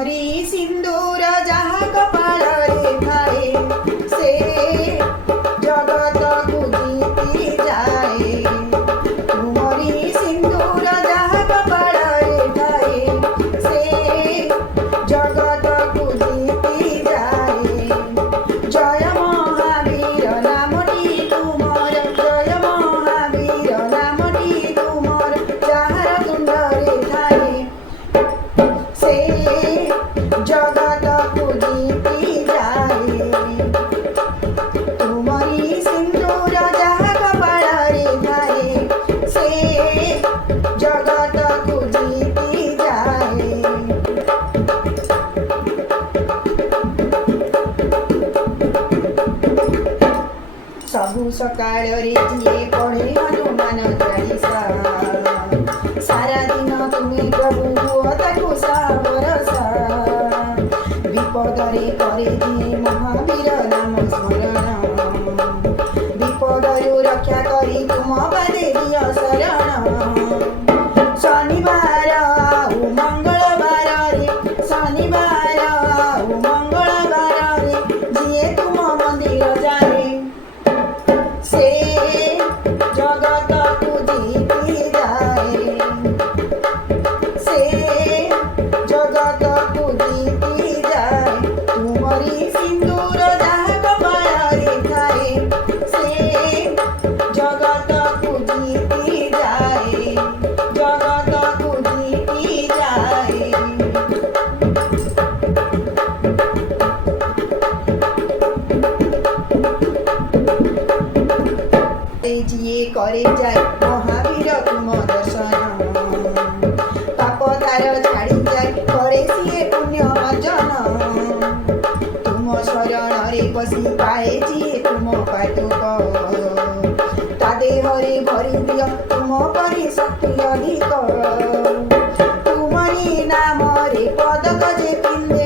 तुमरी सिंदूर जहाँ कपाଳରେ ଥାଏ ସେ ଜଗତକୁ ଜିତି ଯାଏ। तुमरी सिंदूर जहाँ कपाଳରେ ଥାଏ ସେ ଜଗତକୁ ଜିତି ଯାଏ। ଜୟ ମହାବୀର ନାମଟି ତୁମର, ଜୟ ମହାବୀର ନାମଟି ତୁମର, ଯାହାର ତୁଣ୍ଡରେ ଥାଏ ସେ ଜଗତକୁ ଜିତି ଯାଏ। ତୁମରି ସିନ୍ଦୂର ଯାହା କପାଳରେ ଥାଏ ସେ ଜଗତକୁ ଜିତି ଯାଏ। ସବୁ ସକାଳରେ ଯିଏ ପଢ଼େ ହନୁମାନ ଚାଳିଶା, ସାରା ଦିନ ତୁମେ ପ୍ରଭୁ ହୁଅ ତାକୁ ସାବରସା। ବିପଦରେ କରେ ଯିଏ ମହାବୀର ନାମ ସ୍ମରଣ, ବିପଦରୁ ରକ୍ଷା କରି ତୁମ ପାଦେ ଦିଅ ଶରଣ। ଶନିବାର ଆଉ ମଙ୍ଗଳବାରରେ, ଶନିବାର ଆଉ ମଙ୍ଗଳବାରରେ ଯିଏ ତୁମ ମନ୍ଦିର ଯାଏ ସେ ଜଗତକୁ ଜିତି ଯାଏ। ସେ ଜଗତକୁ ଜିତି ଯାଏ। ତୁମରି ସିନ୍ଦୂର ଯାହା କପାଳରେ ଥାଏ ସେ ଜଗତକୁ ଜିତି ଯାଏ, ଜଗତକୁ ଜିତି ଯାଏ। ଯିଏ করে যায় মহাবীর তুম দর্শন, পাপ তার ছাড়ি যায় করে সিয়ে পুণ্য অর্জন। তুম শরণরে বসি পায়ে যিয়ে তুম পাদুক, তা দেহরে ভরি দিও তুম পরি শক্তি অধিক। তুমরি নামরে পদক যে পিন্ধে